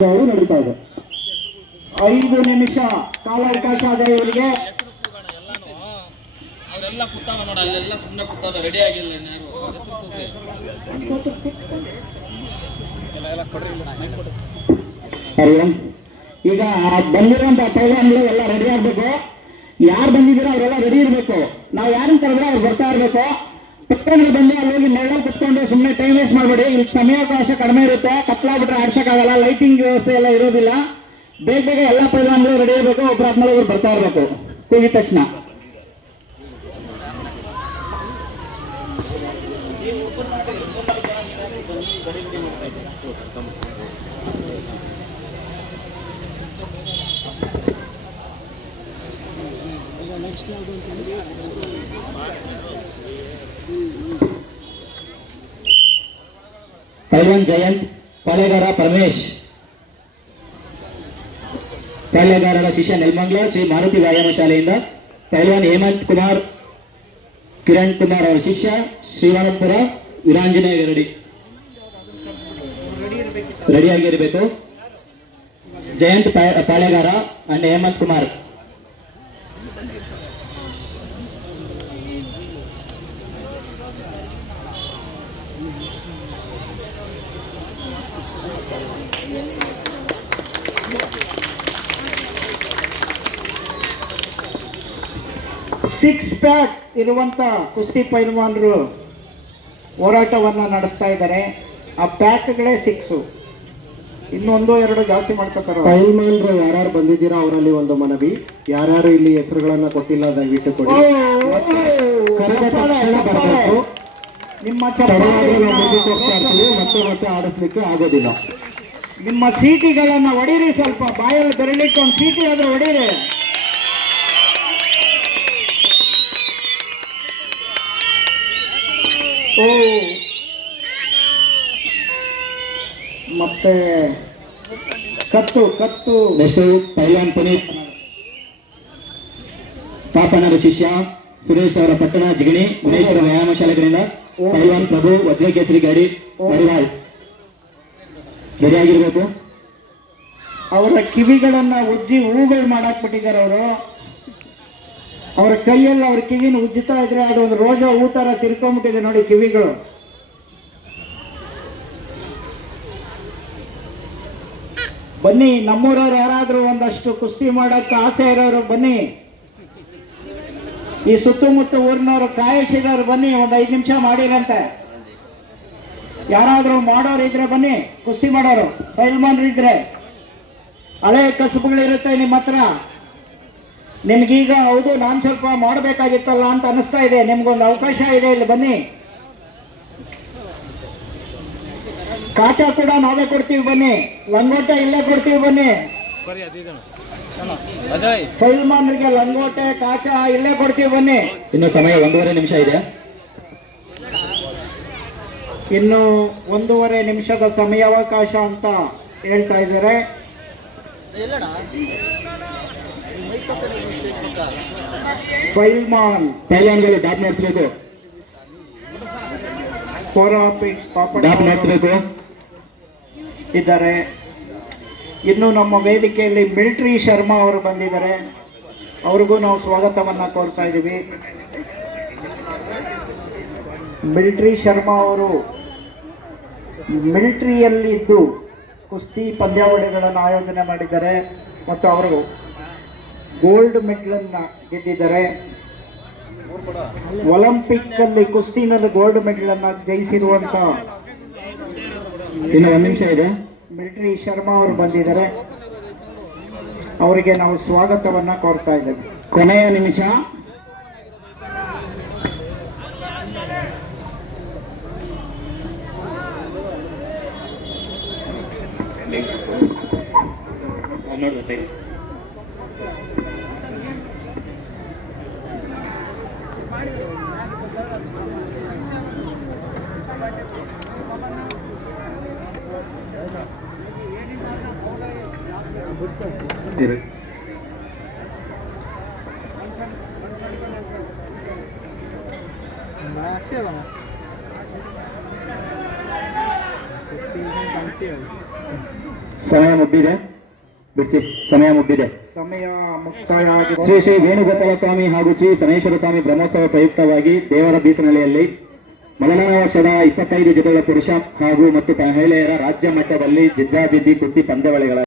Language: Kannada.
ನಡೀತಾ ಇದೆ. 5 ನಿಮಿಷ ಕಾಲಾವಕಾಶ ಇದೆ ಇವರಿಗೆ. ಈಗ ಬಂದಿರುವಂತ ಪೈಲವಾನ್ಗಳು ಎಲ್ಲ ರೆಡಿ ಆಗ್ಬೇಕು. ಯಾರು ಬಂದಿದ್ದೀರೋ ಅವರೆಲ್ಲ ರೆಡಿ ಇರಬೇಕು. ನಾವು ಯಾರನ್ನ ಕರೆದ್ರೆ ಅವ್ರು ಬರ್ತಾ ಇರ್ಬೇಕು. ಪಕ್ಕದಲ್ಲಿ ಬಂದು ಅಲ್ಲಿ ನೆರಳಲ್ಲಿ ಕುತ್ಕೊಂಡು ಸುಮ್ಮನೆ ಟೈಮ್ ವೇಸ್ಟ್ ಮಾಡಬೇಡಿ. ಇಲ್ಲಿ ಸಮಯಾವಕಾಶ ಕಡಿಮೆ ಇರುತ್ತೆ. ಕತ್ಲಾಗ್ಬಿಟ್ರೆ ಆಡ್ಸೋಕ್ಕಾಗಲ್ಲ. ಲೈಟಿಂಗ್ ವ್ಯವಸ್ಥೆ ಎಲ್ಲ ಇರೋದಿಲ್ಲ. ಬೇಗ ಬೇಗ ಎಲ್ಲ ಪೈಲವಾನ್ಗಳು ರೆಡಿ ಇರಬೇಕು. ಒಬ್ಬರಾದ್ಮೇಲೆ ಒಬ್ರು ಬರ್ತಾ ಇರಬೇಕು ಕೂಗಿದ ತಕ್ಷಣ. ಪೈಲ್ವಾನ್ ಜಯಂತ್, ಪಾಳೆಗಾರ ಪರಮೇಶ್, ಪಾಳೆಗಾರರ ಶಿಷ್ಯ ನೆಲಮಂಗಲ ಶ್ರೀ ಮಾರುತಿ ವ್ಯಾಯಾಮ ಶಾಲೆಯಿಂದ ಪೈಲ್ವಾನ್ ಹೇಮಂತ್ ಕುಮಾರ್, ಕಿರಣ್ ಕುಮಾರ್ ಅವರ ಶಿಷ್ಯ ಶ್ರೀರಾಮಪುರ ವೀರಾಂಜನೇಯ ರೆಡಿಯಾಗಿರಬೇಕು. Jayanth Palegar and Hemanth Kumar. Six pack ಇರುವಂತ ಕುಸ್ತಿ ಪೈಲ್ವಾನರು ಹೋರಾಟವನ್ನು ನಡೆಸ್ತಾ ಇದ್ದಾರೆ. ಆ ಪ್ಯಾಕ್ಗಳೇ 6. ಇನ್ನು 1-2 ಜಾಸ್ತಿ ಮಾಡ್ಕೊತಾರೆ. ಪೈಲ್ವಾನರು ಯಾರ್ಯಾರು ಬಂದಿದ್ದೀರಾ ಅವರಲ್ಲಿ ಒಂದು ಮನವಿ. ಯಾರ್ಯಾರು ಇಲ್ಲಿ ಹೆಸರುಗಳನ್ನ ಕೊಟ್ಟಿಲ್ಲ ದಯವಿಟ್ಟು ಕೊಡಿ. ನಿಮ್ಮ ಮತ್ತೆ ಆಡಿಸ್ಲಿಕ್ಕೆ ಆಗೋದಿಲ್ಲ. ನಿಮ್ಮ ಸೀಟಿಗಳನ್ನ ಹೊಡೀರಿ. ಸ್ವಲ್ಪ ಬಾಯಲ್ಲಿ ಬೆರಳಿಟ್ಟು ಒಂದು ಸೀಟಿ ಆದ್ರೆ ಹೊಡೀರಿ. ಮತ್ತೆ ಕತ್ತು ನೆಕ್ಸ್ಟ್ ಪೈಲ್ವಾನ್ ಪುನೀತ್, ಪಾಪನರ ಶಿಷ್ಯ ಸುರೇಶ್ ಅವರ ಪಟ್ಟಣ ಜಿಗಣಿ ಗುಣೇಶ್ವರ ವ್ಯಾಯಾಮ ಶಾಲೆಗಳಿಂದ ಪೈಲ್ವಾನ್ ಪ್ರಭು ವಜ್ರಕೇಸರಿ ಗಾಡಿ ಮಡಿವಾಳ್ ರೆಡಿಯಾಗಿರ್ಬೇಕು. ಅವರ ಕಿವಿಗಳನ್ನ ಉಜ್ಜಿ ಹೂಗಳು ಮಾಡಾಕ್ ಬಿಟ್ಟಿದ್ದಾರೆ ಅವರು. ಅವರ ಕೈಯಲ್ಲಿ ಅವ್ರ ಕಿವಿನ ಉಜ್ಜುತ್ತಾ ಇದ್ರೆ ಅದು ಒಂದು ರೋಜಾ ಹೂ ತರ ತಿರ್ಕೊಂಡ್ಬಿಟ್ಟಿದೆ ನೋಡಿ ಕಿವಿಗಳು. ಬನ್ನಿ, ನಮ್ಮೂರವ್ರು ಯಾರಾದ್ರೂ ಒಂದಷ್ಟು ಕುಸ್ತಿ ಮಾಡಕ್ಕೆ ಆಸೆ ಇರೋರು ಬನ್ನಿ. ಈ ಸುತ್ತಮುತ್ತ ಊರಿನವರು ಕಾಯಿಸಿದವ್ರು ಬನ್ನಿ, ಒಂದು 5 ನಿಮಿಷ ಮಾಡಿರಂತೆ. ಯಾರಾದ್ರೂ ಮಾಡೋರು ಇದ್ರೆ ಬನ್ನಿ, ಕುಸ್ತಿ ಮಾಡೋರು ಪೈಲ್ವಾನ್ರು ಇದ್ರೆ. ಹಳೆ ಕಸುಬುಗಳಿರುತ್ತೆ ನಿಮ್ಮ ಹತ್ರ. ನಿಮ್ಗೀಗ ಹೌದು ನಾನು ಸ್ವಲ್ಪ ಮಾಡಬೇಕಾಗಿತ್ತಲ್ಲ ಅಂತ ಅನಿಸ್ತಾ ಇದೆ. ನಿಮ್ಗೊಂದು ಅವಕಾಶ ಇದೆ, ಇಲ್ಲಿ ಬನ್ನಿ. ಕಾಚಾ ಕೂಡ ನಾವೇ ಕೊಡ್ತೀವಿ ಬನ್ನಿ. ಲಂಗೋಟೆ ಇಲ್ಲೇ ಕೊಡ್ತೀವಿ ಬನ್ನಿ. ಪೈಲ್ವಾನ್ರಿಗೆ ಲಂಗೋಟೆ ಕಾಚಾ ಇಲ್ಲೇ ಕೊಡ್ತೀವಿ ಬನ್ನಿ. ಇನ್ನು ಸಮಯ 1.5 ನಿಮಿಷ ಇದೆ. ಇನ್ನು 1.5 ನಿಮಿಷದ ಸಮಯಾವಕಾಶ ಅಂತ ಹೇಳ್ತಾ ಇದ್ದಾರೆ. ಪೈಲ್ವಾನ್ಗಳು ಡಾಪ್ ನಡೆಸಬೇಕು. ಡಾಪ್ ನಡೆಸಬೇಕು ಇದ್ದಾರೆ. ಇನ್ನು ನಮ್ಮ ವೇದಿಕೆಯಲ್ಲಿ ಮಿಲಿಟರಿ ಶರ್ಮಾ ಅವರು ಬಂದಿದ್ದಾರೆ. ಅವ್ರಿಗೂ ನಾವು ಸ್ವಾಗತವನ್ನ ಕೋರ್ತಾ ಇದ್ದೀವಿ. ಮಿಲಿಟರಿ ಶರ್ಮಾ ಅವರು ಮಿಲಿಟರಿಯಲ್ಲಿದ್ದು ಕುಸ್ತಿ ಪಂದ್ಯಾವಳಿಗಳನ್ನು ಆಯೋಜನೆ ಮಾಡಿದ್ದಾರೆ ಮತ್ತು ಅವರು ಗೋಲ್ಡ್ ಮೆಡಲನ್ನು ಗೆದ್ದಿದ್ದಾರೆ. ಒಲಿಂಪಿಕ್ ಅಲ್ಲಿ ಕುಸ್ತಿನಲ್ಲಿ ಗೋಲ್ಡ್ ಮೆಡಲನ್ನು ಜಯಿಸಿರುವಂತ ಇನ್ನು 1 ನಿಮಿಷ ಇದೆ. ಮಿಲಿಟರಿ ಶರ್ಮಾ ಅವರು ಬಂದಿದ್ದಾರೆ. ಅವರಿಗೆ ನಾವು ಸ್ವಾಗತವನ್ನ ಕೋರ್ತಾ ಇದ್ದೇವೆ. ಕೊನೆಯ ನಿಮಿಷ. ಸಮಯ ಮುಗ್ದಿದೆ, ಬಿಡಿಸಿ. ಸಮಯ ಮುಗ್ದಿದೆ. ಸಮಯ ಮುಕ್ತಾಯ ಆಗಿದೆ. ಶ್ರೀ ಶ್ರೀ ವೇಣುಗೋಪಾಲ ಸ್ವಾಮಿ ಹಾಗೂ ಶ್ರೀ ಶನೇಶ್ವರ ಸ್ವಾಮಿ ಬ್ರಹ್ಮೋತ್ಸವ ಪ್ರಯುಕ್ತವಾಗಿ ದೇವರ ಬೀಸನಹಳ್ಳಿಯಲ್ಲಿ ಮೊದಲನೇ ವರ್ಷದ 25 ಜೊತೆಗಳ ಪುರುಷ ಹಾಗೂ ಮತ್ತು ಮಹಿಳೆಯರ ರಾಜ್ಯ ಮಟ್ಟದಲ್ಲಿ ಜಿದ್ದಾಜಿದ್ದಿ ಕುಸ್ತಿ ಪಂದ್ಯಾವಳಿಗಳ